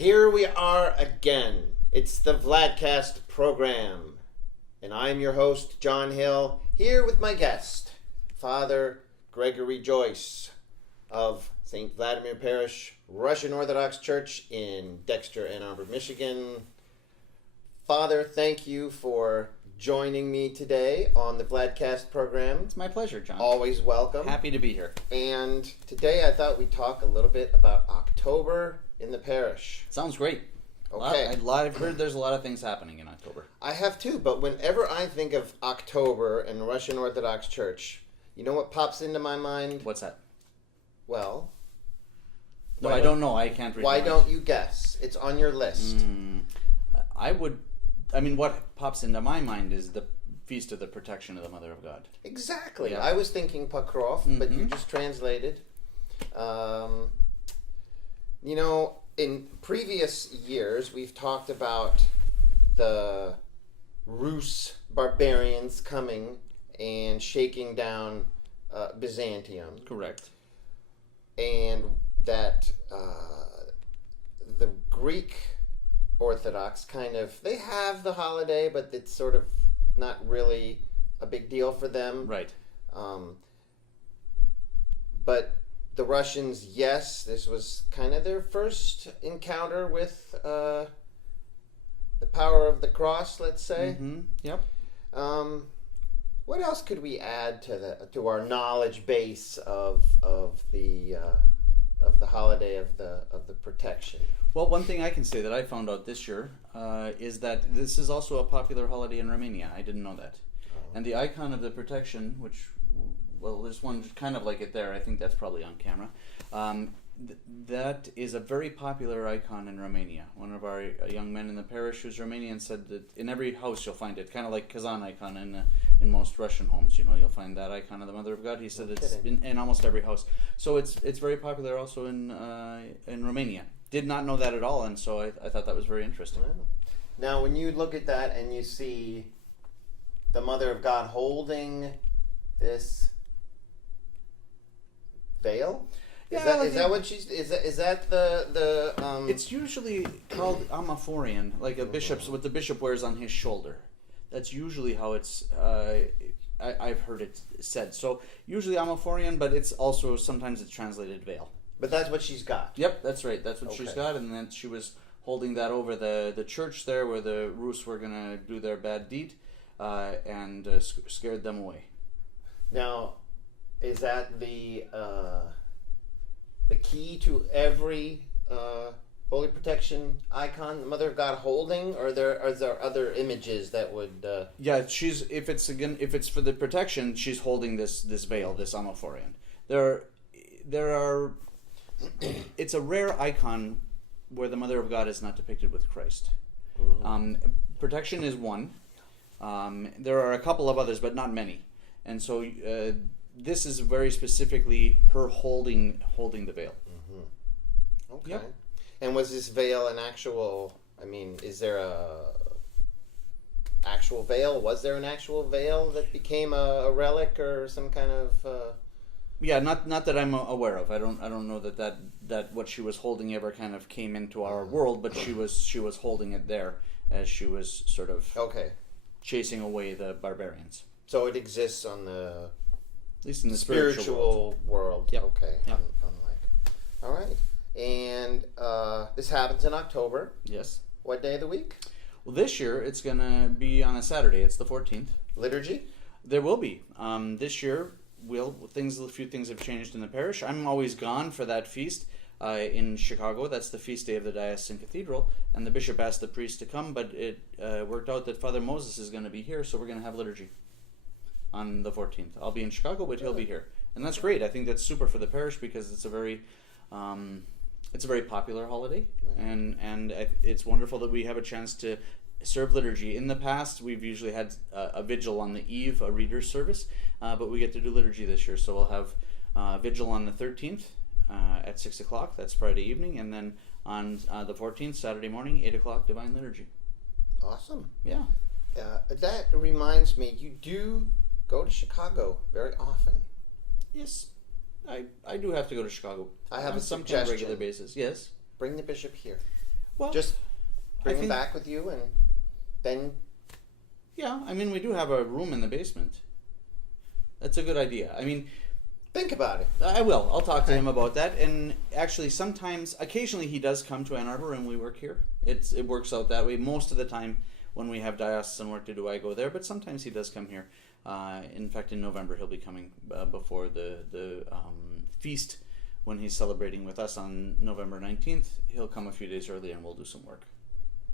Here we are again. It's the Vladcast program. And I'm your host, John Hill, here with my guest, Father Gregory Joyce of St. Vladimir Parish, Russian Orthodox Church in Dexter, Ann Arbor, Michigan. Father, thank you for joining me today on the Vladcast program. It's my pleasure, John. Always welcome. Happy to be here. And today I thought we'd talk a little bit about October in the parish. Sounds great. Okay. I've heard there's a lot of things happening in October. I have too, but whenever I think of October and Russian Orthodox Church, you know what pops into my mind? What's that? Well... No, I don't know. I can't read. Why don't you guess? It's on your list. What pops into my mind is the Feast of the Protection of the Mother of God. Exactly. Yeah. I was thinking Pokrov, but you just translated. In previous years, we've talked about the Rus barbarians coming and shaking down Byzantium. Correct. And that the Greek Orthodox they have the holiday, but it's sort of not really a big deal for them. Right. But the Russians, yes, this was kind of their first encounter with the power of the cross, let's say. Mm-hmm. Yep. What else could we add to our knowledge base of the holiday of the protection? Well, one thing I can say that I found out this year is that this is also a popular holiday in Romania. I didn't know that. Oh. And the icon of the protection, which, well, there's one kind of like it there. I think that's probably on camera. That is a very popular icon in Romania. One of our young men in the parish who's Romanian said that in every house you'll find it, kind of like Kazan icon in most Russian homes. You'll find that icon of the Mother of God. He said it's in almost every house. So it's very popular also in Romania. Did not know that at all, and so I thought that was very interesting. Wow. Now, when you look at that and you see the Mother of God holding this veil, is that what she's? Is that the? It's usually called amaphorion, like a bishop's what the bishop wears on his shoulder. That's usually how it's. I've heard it said. So usually amaphorion, but it's also sometimes it's translated veil. But that's what she's got. Yep, that's right. That's what she's got, and then she was holding that over the church there, where the Rus were going to do their bad deed, and scared them away. Now, is that the key to every holy protection icon, the Mother of God holding, or are there other images that would? Yeah, if it's for the protection, she's holding this veil, this amaphorion. There are. It's a rare icon where the Mother of God is not depicted with Christ. Protection is one. There are a couple of others, but not many. And so this is very specifically her holding the veil. Mm-hmm. Okay. Yep. And was this veil an actual? Is there a actual veil? Was there an actual veil that became a relic or some kind of? Yeah, not that I'm aware of. I don't know that what she was holding ever kind of came into our world, but she was holding it there as she was sort of chasing away the barbarians. So it exists at least in the spiritual world. Yep. Okay. Yep. All right. And this happens in October. Yes. What day of the week? Well, this year it's going to be on a Saturday. It's the 14th. Liturgy? There will be. This year, a few things have changed in the parish. I'm always gone for that feast in Chicago. That's the feast day of the Diocesan Cathedral. And the bishop asked the priest to come, but it worked out that Father Moses is going to be here, so we're going to have liturgy on the 14th. I'll be in Chicago, but he'll be here. And that's great. I think that's super for the parish because it's a very popular holiday, and it's wonderful that we have a chance to serve liturgy. In the past, we've usually had a vigil on the eve, a reader's service, but we get to do liturgy this year. So we'll have vigil on the 13th at 6 o'clock. That's Friday evening, and then on the 14th, Saturday morning, 8 o'clock, Divine Liturgy. Awesome. Yeah. That reminds me, you do go to Chicago very often. Yes. I do have to go to Chicago. I have a some suggestion. regular basis. Yes. Bring the bishop here. Well, just bring I him think- back with you, and then Yeah, I mean, we do have a room in the basement. That's a good idea. I mean, think about it. I will. I'll talk to Okay. him about that. And actually, occasionally he does come to Ann Arbor and we work here. It works out that way. Most of the time when we have diocesan work to do, I go there. But sometimes he does come here. In fact, in November he'll be coming before the feast when he's celebrating with us on November 19th. He'll come a few days early and we'll do some work.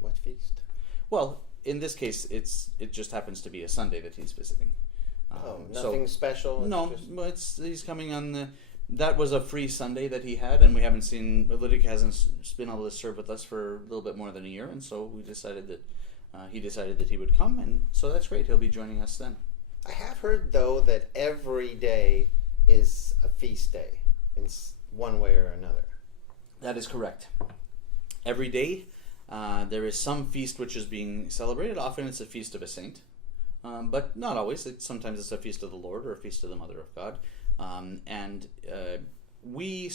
What feast? Well, in this case, it just happens to be a Sunday that he's visiting. Nothing special? No, Just... well, he's coming on the. That was a free Sunday that he had, and we haven't seen. Lydic hasn't been able to serve with us for a little bit more than a year, and so we decided that he decided that he would come, and so that's great. He'll be joining us then. I have heard, though, that every day is a feast day in one way or another. That is correct. Every day, there is some feast which is being celebrated. Often it's a feast of a saint. But not always. Sometimes it's a feast of the Lord or a feast of the Mother of God. And we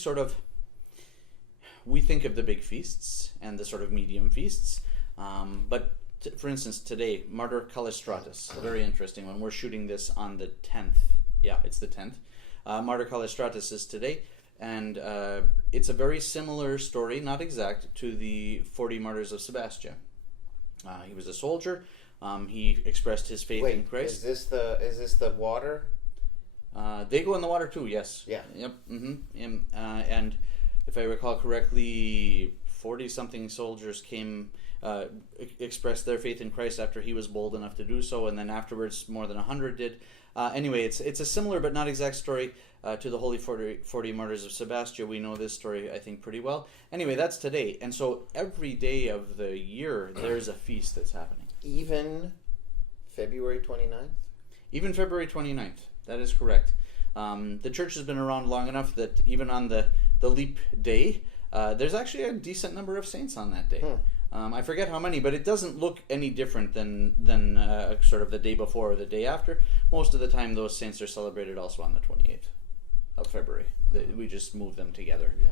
think of the big feasts and the sort of medium feasts. But for instance, today, Martyr Callistratus, a very interesting one. We're shooting this on the 10th. Yeah, it's the 10th. Martyr Callistratus is today. And it's a very similar story, not exact, to the 40 Martyrs of Sebastia. He was a soldier. He expressed his faith in Christ. Is this the water? They go in the water too. Yes. Yeah. Yep. Mm-hmm. And if I recall correctly, 40-something soldiers came, expressed their faith in Christ after he was bold enough to do so, and then afterwards more than 100 did. Anyway, it's a similar but not exact story to the Holy 40 Martyrs of Sebastia. We know this story, I think, pretty well. Anyway, that's today, and so every day of the year there's a feast that's happening. Even February 29th? Even February 29th. That is correct. The church has been around long enough that even on the leap day, there's actually a decent number of saints on that day. I forget how many, but it doesn't look any different than sort of the day before or the day after. Most of the time, those saints are celebrated also on the 28th of February. We just move them together. Yeah.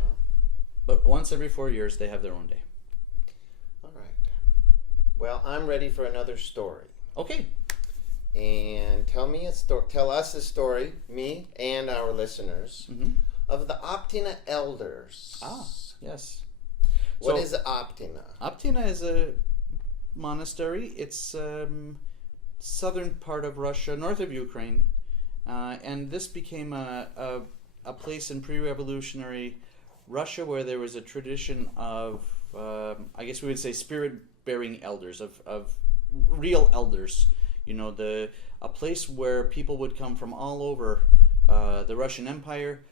But once every 4 years, they have their own day. All right. Well, I'm ready for another story. Okay. And tell us a story, me and our listeners, of the Optina elders. Ah, yes. What is Optina? Optina is a monastery. It's southern part of Russia, north of Ukraine, and this became a place in pre-revolutionary Russia where there was a tradition of, I guess we would say, spirit-bearing elders, of real elders. You know, a place where people would come from all over the Russian Empire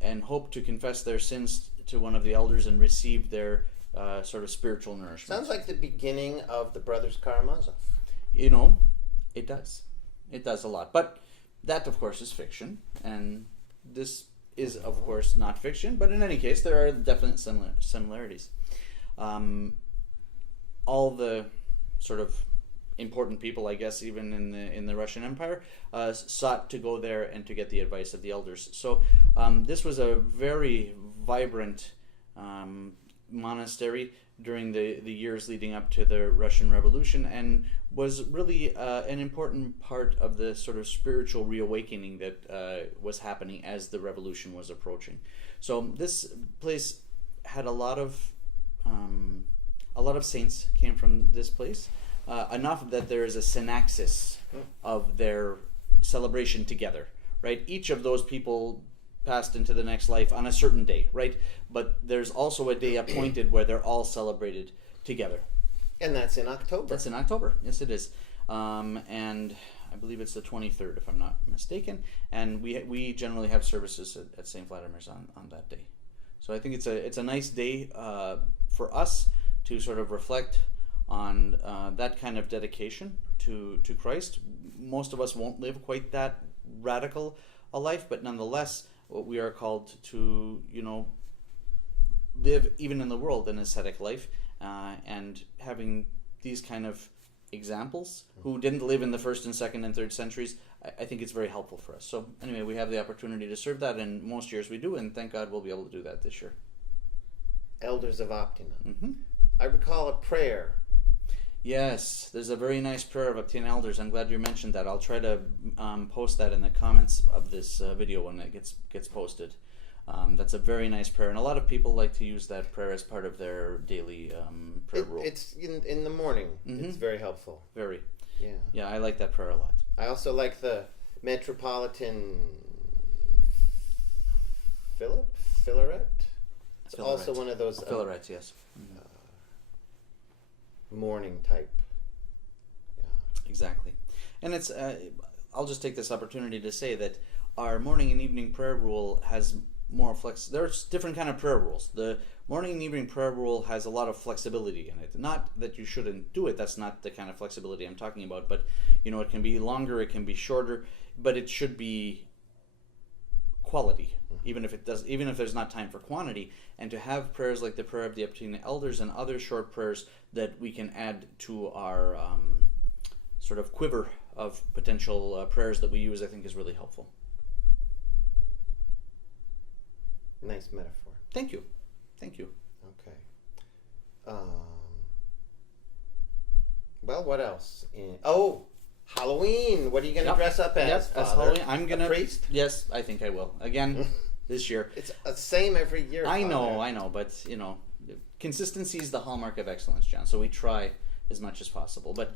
and hope to confess their sins to one of the elders and receive their sort of spiritual nourishment. Sounds like the beginning of the Brothers Karamazov. You know, it does. It does a lot. But that, of course, is fiction. And this is, of course, not fiction. But in any case, there are definite similarities. All the sort of important people, I guess, even in the Russian Empire, sought to go there and to get the advice of the elders. So this was a very vibrant monastery during the years leading up to the Russian Revolution, and was really an important part of the sort of spiritual reawakening that was happening as the revolution was approaching. So this place had a lot of saints came from this place. Enough that there is a synaxis of their celebration together, right? Each of those people passed into the next life on a certain day, right? But there's also a day appointed where they're all celebrated together. And that's in October. That's in October. Yes, it is. And I believe it's the 23rd, if I'm not mistaken. And we generally have services at St. Vladimir's on that day. So I think it's a nice day for us to sort of reflect on that kind of dedication to Christ. Most of us won't live quite that radical a life, but nonetheless, we are called to, live even in the world an ascetic life, and having these kind of examples who didn't live in the 1st and 2nd and 3rd centuries, I think it's very helpful for us. So anyway, we have the opportunity to serve that, and most years we do, and thank God we'll be able to do that this year. Elders of Optina. I recall a prayer. Yes, there's a very nice prayer of Octane Elders. I'm glad you mentioned that. I'll try to post that in the comments of this video when it gets posted. That's a very nice prayer, and a lot of people like to use that prayer as part of their daily prayer rule. It's in the morning. Mm-hmm. It's very helpful. Very. Yeah. Yeah, I like that prayer a lot. I also like the Metropolitan Fillaret. It's also one of those Fillarets, yes. Morning type. Yeah. Exactly. And it's I'll just take this opportunity to say that our morning and evening prayer rule has more there's different kind of prayer rules. The morning and evening prayer rule has a lot of flexibility in it. Not that you shouldn't do it, that's not the kind of flexibility I'm talking about, but it can be longer, it can be shorter, but it should be quality, even if there's not time for quantity. And to have prayers like the prayer of the Obtaining Elders and other short prayers that we can add to our sort of quiver of potential prayers that we use, I think is really helpful. Nice metaphor. Thank you. Okay. Well, what else? Halloween. What are you going to dress up as, Father? As Halloween. I'm going to... A priest? Yes, I think I will. Again, this year. It's the same every year, I Father. know, but, consistency is the hallmark of excellence, John, so we try as much as possible. But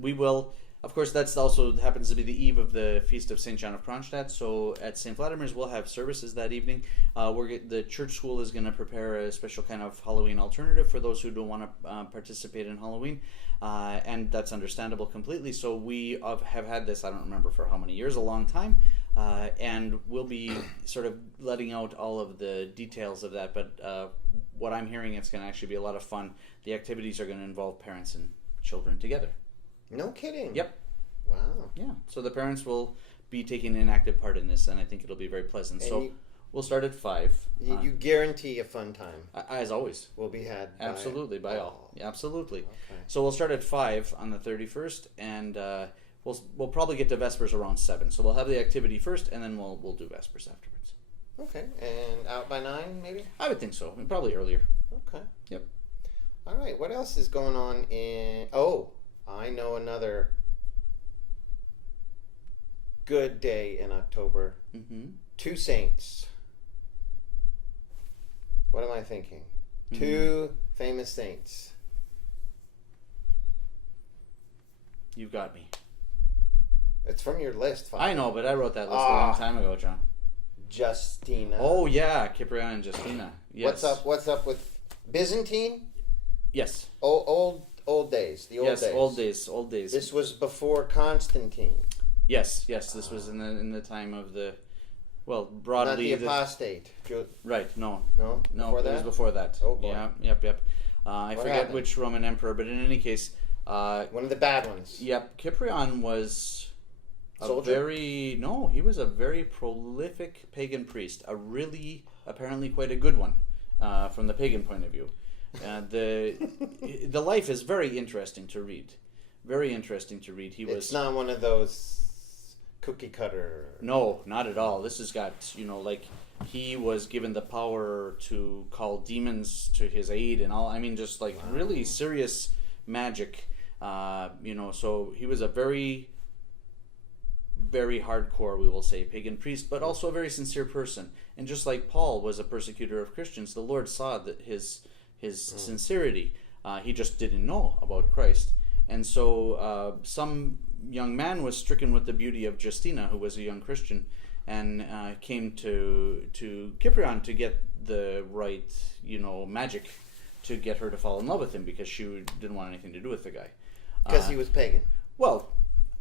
we will... Of course, that's also happens to be the eve of the Feast of St. John of Kronstadt. So at St. Vladimir's, we'll have services that evening. The church school is going to prepare a special kind of Halloween alternative for those who don't want to participate in Halloween. And that's understandable completely. So we have had this, I don't remember for how many years, a long time. And we'll be sort of letting out all of the details of that. But what I'm hearing, it's going to actually be a lot of fun. The activities are going to involve parents and children together. No kidding. Yep. Wow. Yeah. So the parents will be taking an active part in this, and I think it'll be very pleasant. And we'll start at 5. You guarantee a fun time. As always. Will be had. Absolutely, by all. Yeah, absolutely. Okay. So we'll start at 5 on the 31st, and we'll probably get to Vespers around 7. So we'll have the activity first, and then we'll do Vespers afterwards. Okay. And out by 9, maybe? I would think so. Probably earlier. Okay. Yep. All right. What else is going on in... I know another good day in October. Mm-hmm. 2 saints. What am I thinking? Mm-hmm. 2 famous saints. You've got me. It's from your list, Father. I know, but I wrote that list a long time ago, John. Justina. Oh, yeah. Cyprian and Justina. Yes. What's up with Byzantine? Yes. Old days. The old days. Yes, old days. This was before Constantine. Yes. This was in the time of the, broadly... Not the apostate. Right, no. No? Before that? It was before that. Oh, boy. Yeah, yep. I forget happened? which Roman emperor, but in any case... one of the bad ones. Yep, Cyprian was Soldier? he was a very prolific pagan priest. Apparently quite a good one, from the pagan point of view. The life is very interesting to read. Very interesting to read. It's not one of those cookie cutter. No, not at all. This has got, he was given the power to call demons to his aid and all. I mean, just like really serious magic. So he was a very, very hardcore, we will say, pagan priest, but also a very sincere person. And just like Paul was a persecutor of Christians, the Lord saw that his sincerity. He just didn't know about Christ. And so some young man was stricken with the beauty of Justina, who was a young Christian, and came to Cyprian to get the right, magic to get her to fall in love with him, because she didn't want anything to do with the guy. Because he was pagan. Well,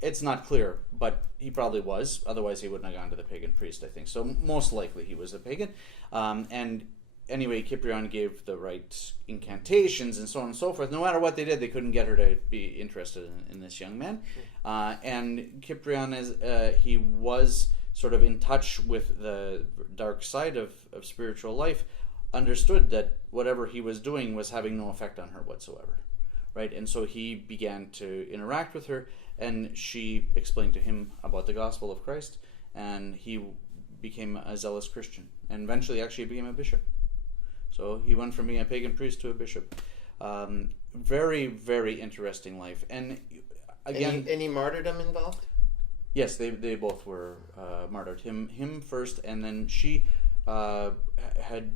it's not clear, but he probably was. Otherwise, he wouldn't have gone to the pagan priest, I think. So most likely he was a pagan. And anyway, Cyprian gave the right incantations and so on and so forth. No matter what they did, they couldn't get her to be interested in this young man. And Cyprian, he was sort of in touch with the dark side of spiritual life, understood that whatever he was doing was having no effect on her whatsoever. Right? And so he began to interact with her, and she explained to him about the gospel of Christ, and he became a zealous Christian, and eventually actually became a bishop. So he went from being a pagan priest to a bishop. Very, very interesting life. And again, any martyrdom involved? Yes, they both were martyred. Him first, and then she had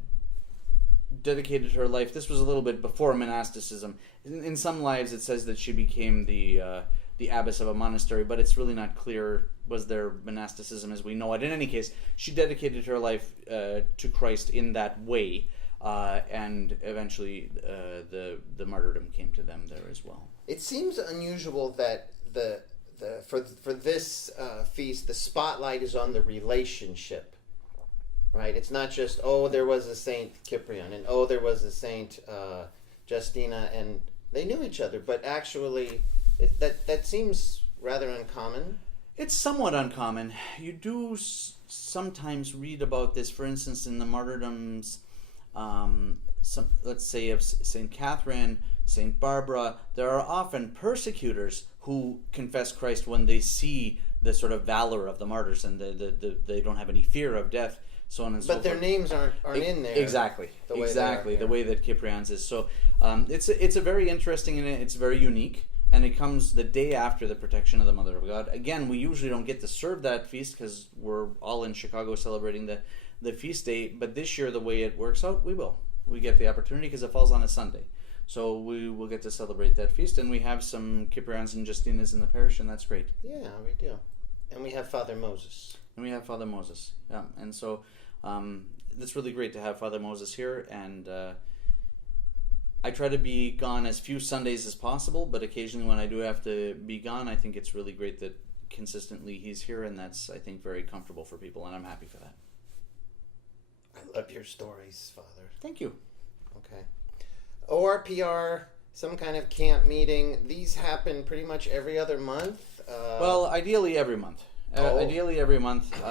dedicated her life. This was a little bit before monasticism. In some lives, it says that she became the abbess of a monastery, but it's really not clear. Was there monasticism as we know it? In any case, she dedicated her life to Christ in that way, and eventually the martyrdom came to them there as well. It seems unusual that for this feast, the spotlight is on the relationship, right? It's not just, oh, there was a Saint Cyprian, and oh, there was a Saint Justina, and they knew each other, but actually, that seems rather uncommon. It's somewhat uncommon. You do sometimes read about this, for instance, in the martyrdoms, let's say of St. Catherine, St. Barbara. There are often persecutors who confess Christ when they see the sort of valor of the martyrs, and they don't have any fear of death, so on and so forth. But their names aren't in there. Exactly. The way that Cyprian's is. So it's a very interesting, and it's very unique. And it comes the day after the protection of the Mother of God. Again, we usually don't get to serve that feast because we're all in Chicago celebrating the feast day. But this year, the way it works out, we will. We get the opportunity because it falls on a Sunday. So we will get to celebrate that feast. And we have some Cyprians and Justinas in the parish, and that's great. Yeah, we do. And we have Father Moses. Yeah. And so it's really great to have Father Moses here. And I try to be gone as few Sundays as possible, but occasionally when I do have to be gone, I think it's really great that consistently he's here, and that's, I think, very comfortable for people, and I'm happy for that. I love your stories, Father. Thank you. Okay. ORPR, some kind of camp meeting. These happen pretty much every other month? Well, ideally every month. Ideally every month.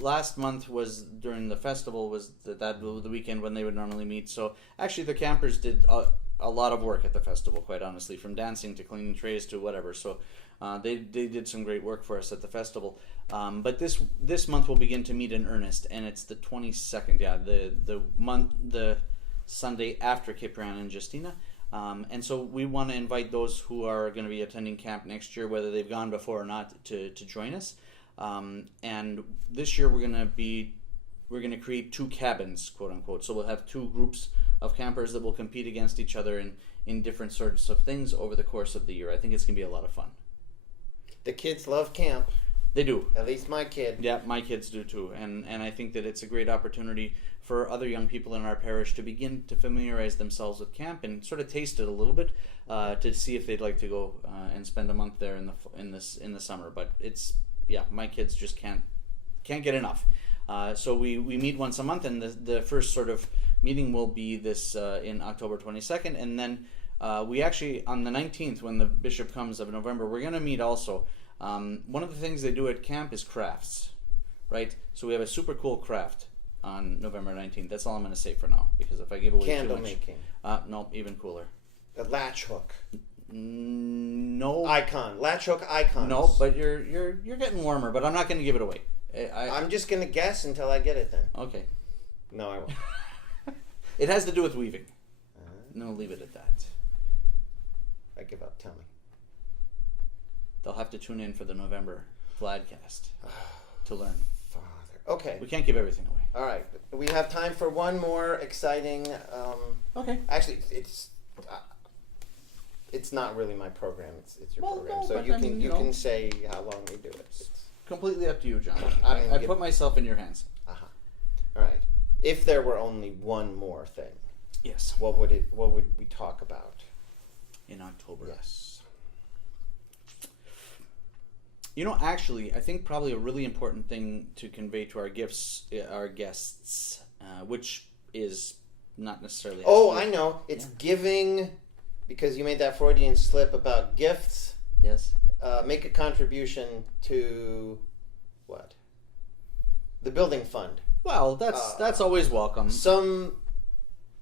Last month was during the festival, was the weekend when they would normally meet. So actually the campers did a lot of work at the festival, quite honestly, from dancing to cleaning trays to whatever. So they did some great work for us at the festival. But this month we'll begin to meet in earnest, and it's the 22nd. Yeah, the Sunday after Cyprian and Justina. And so we want to invite those who are going to be attending camp next year, whether they've gone before or not, to join us. And this year we're going to create two cabins, quote unquote. So we'll have two groups of campers that will compete against each other in different sorts of things over the course of the year. I think it's going to be a lot of fun. The kids love camp. They do. At least my kid. Yeah, my kids do too. And I think that it's a great opportunity for other young people in our parish to begin to familiarize themselves with camp and sort of taste it a little bit, to see if they'd like to go and spend a month there in the summer. But my kids just can't get enough. So we meet once a month, and the first sort of meeting will be this in October 22nd, and then we actually, on the 19th, when the bishop comes of November, we're going to meet also. One of the things they do at camp is crafts, right? So we have a super cool craft on November 19th. That's all I'm going to say for now, because if I give away candle too much, making. No, even cooler. A latch hook. No. Latch hook icons. No, but you're getting warmer, but I'm not going to give it away. I'm just going to guess until I get it then. Okay. No, I won't. It has to do with weaving. No, leave it at that. I give up. Tell me. They'll have to tune in for the November Vladcast to learn. Father. Okay. We can't give everything away. All right. We have time for one more exciting... Okay. Actually, it's not really my program. It's your program. No, so you can say how long we do it. It's completely up to you, John. I put myself in your hands. All right. If there were only one more thing, yes, what would we talk about in October? Yes. Actually, I think probably a really important thing to convey to our guests, which is not necessarily. Oh, I know. It's giving, because you made that Freudian slip about gifts. Yes. Make a contribution to what? The building fund. Well, that's always welcome. Some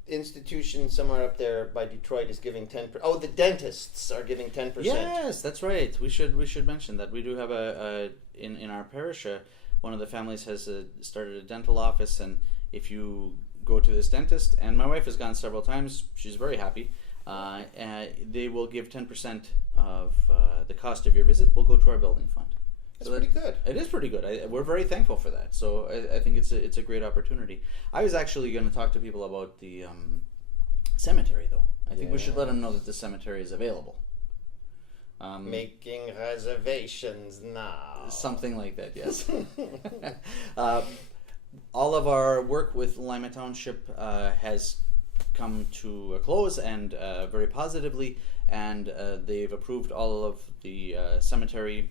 institution somewhere up there by Detroit is giving 10%. Oh, the dentists are giving 10%. Yes, that's right. We should mention that we do have in our parish. One of the families has started a dental office, and if you go to this dentist, and my wife has gone several times, she's very happy. they will give 10% of the cost of your visit will go to our building fund. That's pretty good. It is pretty good. We're very thankful for that. So I think it's a great opportunity. I was actually going to talk to people about the cemetery, though. I think we should let them know that the cemetery is available. Making reservations now. Something like that, yes. All of our work with Lima Township has come to a close, and very positively, and they've approved all of the cemetery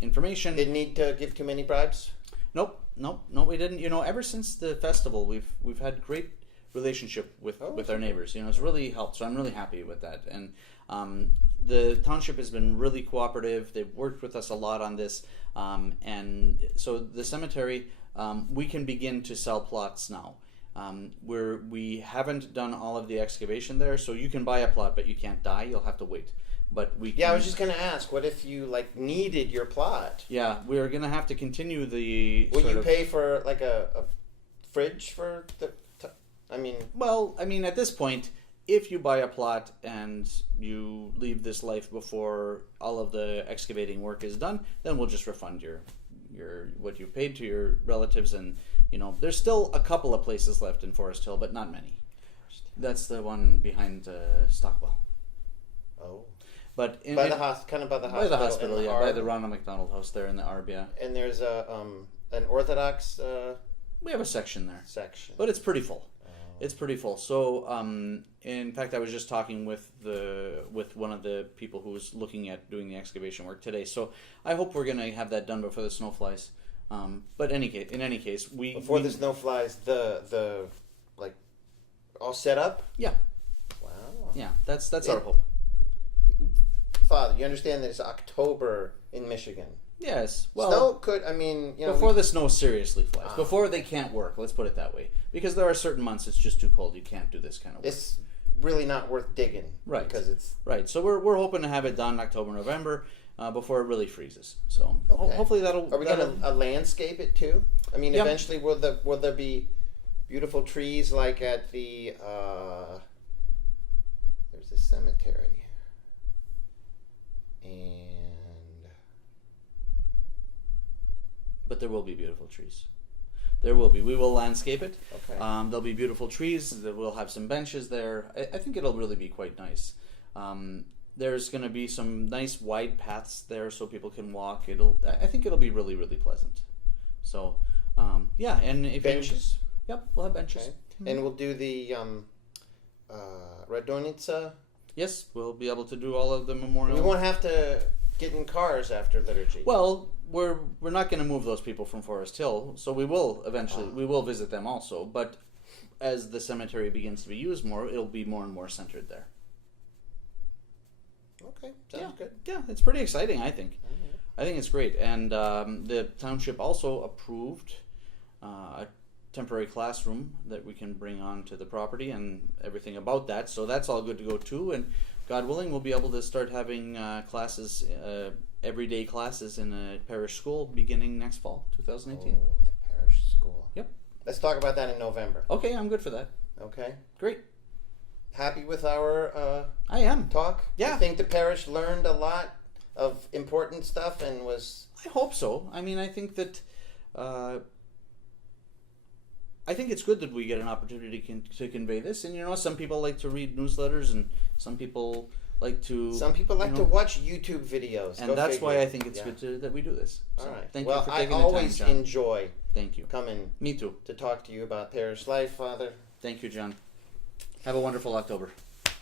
information. Didn't need to give too many bribes? Nope, we didn't. Ever since the festival, we've had great relationship with our neighbors. It's really helped. So I'm really happy with that. And the township has been really cooperative. They've worked with us a lot on this. And so the cemetery, we can begin to sell plots now. We haven't done all of the excavation there, so you can buy a plot, but you can't die. You'll have to wait. But we can, I was just going to ask, what if you needed your plot? Yeah, we're going to have to continue the. Will you pay for a fridge for the? Well, at this point, if you buy a plot and you leave this life before all of the excavating work is done, then we'll just refund your what you paid to your relatives, and there's still a couple of places left in Forest Hill, but not many. That's the one behind Stockwell. Oh. But by the hospital. By the hospital, yeah, by the Ronald McDonald House there in the Arb, yeah. And there's an Orthodox. We have a section there. But it's pretty full. It's pretty full. So, in fact, I was just talking with one of the people who was looking at doing the excavation work today. So, I hope we're going to have that done before the snow flies. But in any case, before the snow flies, the all set up. Yeah. Wow. Yeah, that's our hope. Father, you understand that it's October in Michigan. Yes. Well, snow could. Before the snow seriously flies, before they can't work. Let's put it that way. Because there are certain months it's just too cold. You can't do this kind of work. It's really not worth digging. Right. Because it's right. So we're hoping to have it done October, November, before it really freezes. So hopefully that'll. Are we going to landscape it too? Eventually will there be beautiful trees like at the there's a cemetery But there will be beautiful trees. There will be. We will landscape it. Okay. There'll be beautiful trees. We'll have some benches there. I think it'll really be quite nice. There's going to be some nice wide paths there so people can walk. I think it'll be really, really pleasant. So, yeah. And if benches? Yep, we'll have benches. Okay. Mm-hmm. And we'll do the Radonitsa. Yes, we'll be able to do all of the memorial. We won't have to get in cars after liturgy. Well, we're not going to move those people from Forest Hill, so we will eventually we will visit them also. But as the cemetery begins to be used more, it'll be more and more centered there. Okay, sounds good. Yeah, it's pretty exciting. I think. Mm-hmm. I think it's great, and the township also approved a temporary classroom that we can bring onto the property and everything about that. So that's all good to go too, and God willing, we'll be able to start having classes, everyday classes in a parish school beginning next fall, 2018. Oh, the parish school. Yep. Let's talk about that in November. Okay, I'm good for that. Okay. Great. Happy with our I am. talk? Yeah. You think the parish learned a lot of important stuff and was... I hope so. I think that... I think it's good that we get an opportunity to convey this. And, some people like to read newsletters and some people like to... Some people like to watch YouTube videos. And that's why I think it's good that we do this. So, all right. Thank you for taking the time, John. I always enjoy coming Me too. to talk to you about parish life, Father. Thank you, John. Have a wonderful October.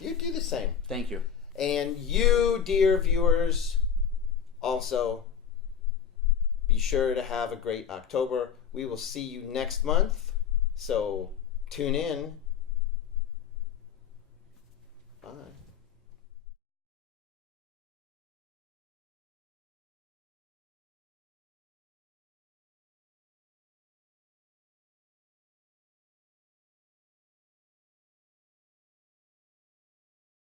You do the same. Thank you. And you, dear viewers, also be sure to have a great October. We will see you next month. So tune in